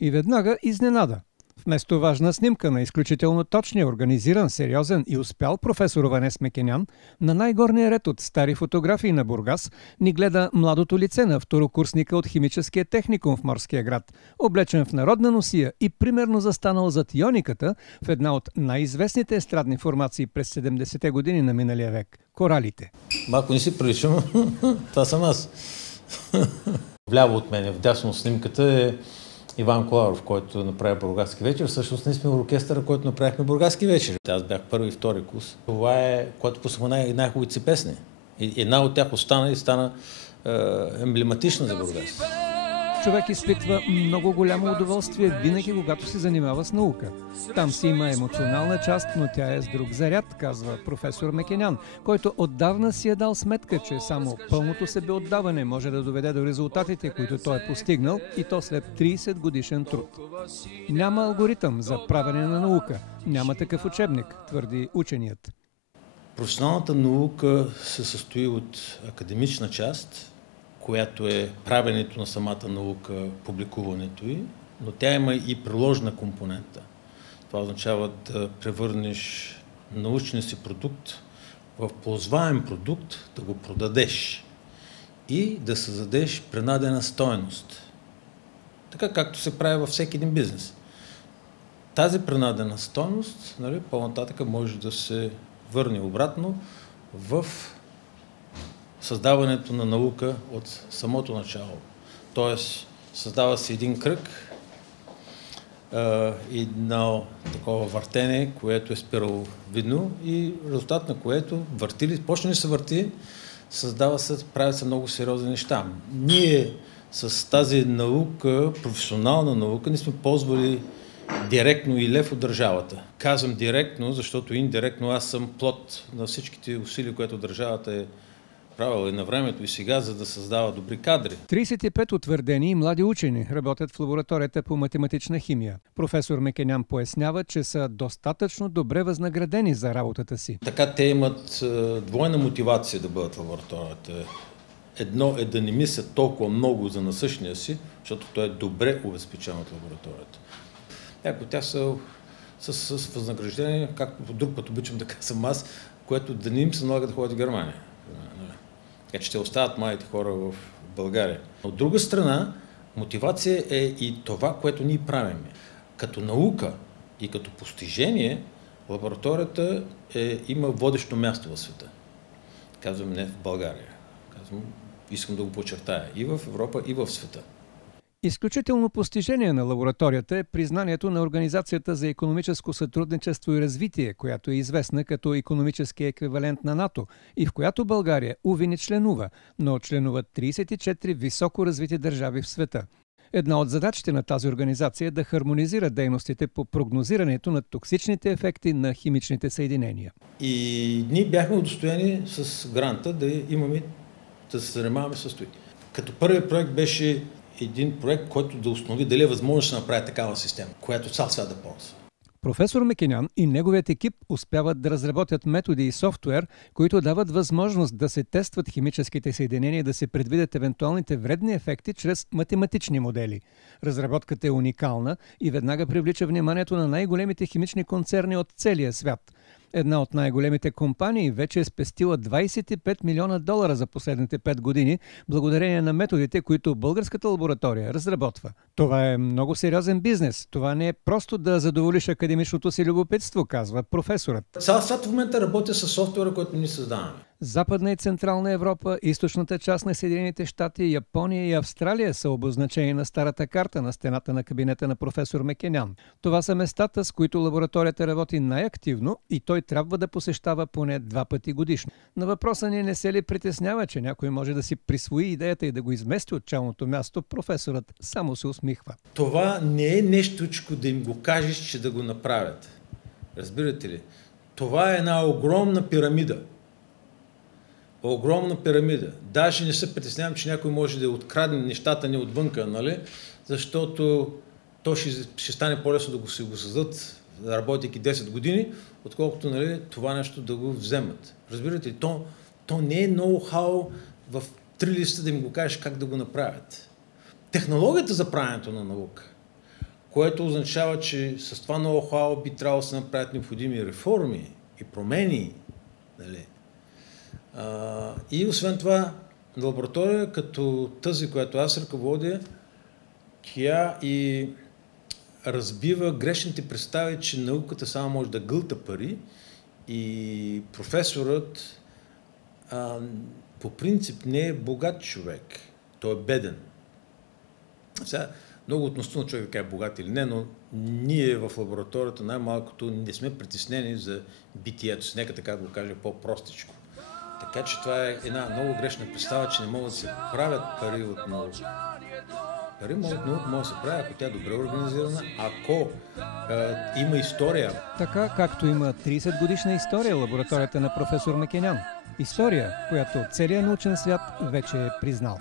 И веднага изненада. Вместо важна снимка на изключително точния, организиран, сериозен и успял професор Ванес Мекенян, на най-горния ред от стари фотографии на Бургас ни гледа младото лице на второкурсника от химическия техникум в Морския град, облечен в народна носия и примерно застанал зад йониката в една от най-известните естрадни формации през 70-те години на миналия век – Коралите. Малко не си приличам, това съм аз. Вляво от мен, вдясно снимката е Иван Коларов, който направи Бургаски вечер. Всъщност ние сме оркестъра, който направихме Бургаски вечер. Аз бях първи и втори курс. Това е, което пуснахме най-хубавите си песни. И една от тях остана и стана емблематична за Бургас. Човек изпитва много голямо удоволствие винаги, когато се занимава с наука. Там си има емоционална част, но тя е с друг заряд, казва професор Мекенян, който отдавна си е дал сметка, че само пълното себеотдаване може да доведе до резултатите, които той е постигнал, и то след 30 годишен труд. Няма алгоритъм за правене на наука, няма такъв учебник, твърди ученият. Професионалната наука се състои от академична част, която е правенето на самата наука, публикуването й, но тя има и приложна компонента. Това означава да превърнеш научния си продукт в ползваем продукт, да го продадеш и да създадеш принадена стойност. Така както се прави във всеки един бизнес. Тази принадена стойност, по-нататък може да се върне обратно в създаването на наука от самото начало. Тоест, създава се един кръг, едно такова въртене, което е спираловидно и резултат на което почне да се върти, правят се много сериозни неща. Ние с тази наука, професионална наука, не сме ползвали директно и лев от държавата. Казвам директно, защото индиректно аз съм плод на всичките усилия, които държавата е правила и на времето и сега, за да създава добри кадри. 35 утвърдени и млади учени работят в лабораторията по математична химия. Професор Мекенян пояснява, че са достатъчно добре възнаградени за работата си. Така те имат двойна мотивация да бъдат в лабораторията. Едно е да не мислят толкова много за насъщния си, защото той е добре обезпечен от лабораторията. Някои от тях са с възнаграждение, както друг път обичам да казвам аз, което да не им се налага да ходят в Германия. Така че ще остават младите хора в България. От друга страна, мотивация е и това, което ние правим. Като наука и като постижение, лабораторията има водещо място в света. Казвам не в България. Искам да го подчертая и в Европа, и в света. Изключително постижение на лабораторията е признанието на Организацията за икономическо сътрудничество и развитие, която е известна като икономически еквивалент на НАТО и в която България не членува, но членуват 34 високо развити държави в света. Една от задачите на тази организация е да хармонизира дейностите по прогнозирането на токсичните ефекти на химичните съединения. И ние бяхме удостоени с гранта да се занимаваме с това. Като първият проект беше един проект, който да установи дали е възможно да се направи такава система, която цял свят да ползва. Професор Мекенян и неговият екип успяват да разработят методи и софтуер, които дават възможност да се тестват химическите съединения и да се предвидят евентуалните вредни ефекти чрез математични модели. Разработката е уникална и веднага привлича вниманието на най-големите химични концерни от целия свят. Една от най-големите компании вече е спестила $25 милиона за последните 5 години, благодарение на методите, които българската лаборатория разработва. Това е много сериозен бизнес. Това не е просто да задоволиш академичното си любопитство, казва професорът. Цял свят в момента работи с софтуера, който ние създаваме. Западна и Централна Европа, източната част на Съединените щати, Япония и Австралия са обозначени на старата карта на стената на кабинета на професор Мекенян. Това са местата, с които лабораторията работи най-активно и той трябва да посещава поне 2 пъти годишно. На въпроса ни не се ли притеснява, че някой може да си присвои идеята и да го измести от челното място, професорът само се усмихва. Това не е нещичко да им го кажеш, че да го направят. Разбирате ли? Това е една огромна пирамида. Огромна пирамида. Даже не се притеснявам, че някой може да открадне нещата ни отвънка, нали? Защото то ще стане по-лесно да го създадат, работейки 10 години, отколкото това нещо да го вземат. Разбирате ли? То не е ноу-хау в 3 листа да им го кажеш как да го направят. Технологията за правенето на наука което означава, че с това ноу-хау би трябвало да се направят необходими реформи и промени. Нали? И освен това, лаборатория като тази, която аз ръководя, тя и разбива грешните представи, че науката само може да гълта пари и професорът по принцип не е богат човек, той е беден. Сега, много относително човек да каже богат или не, но ние в лабораторията най-малкото не сме притеснени за битието си, нека така да го кажа по-простичко. Така че това е една много грешна представа, че не могат да се правят пари от наука. Пари могат да се прави, ако тя е добре организирана, ако има история. Така както има 30 годишна история лабораторията на професор Мекенян. История, която целият научен свят вече е признал.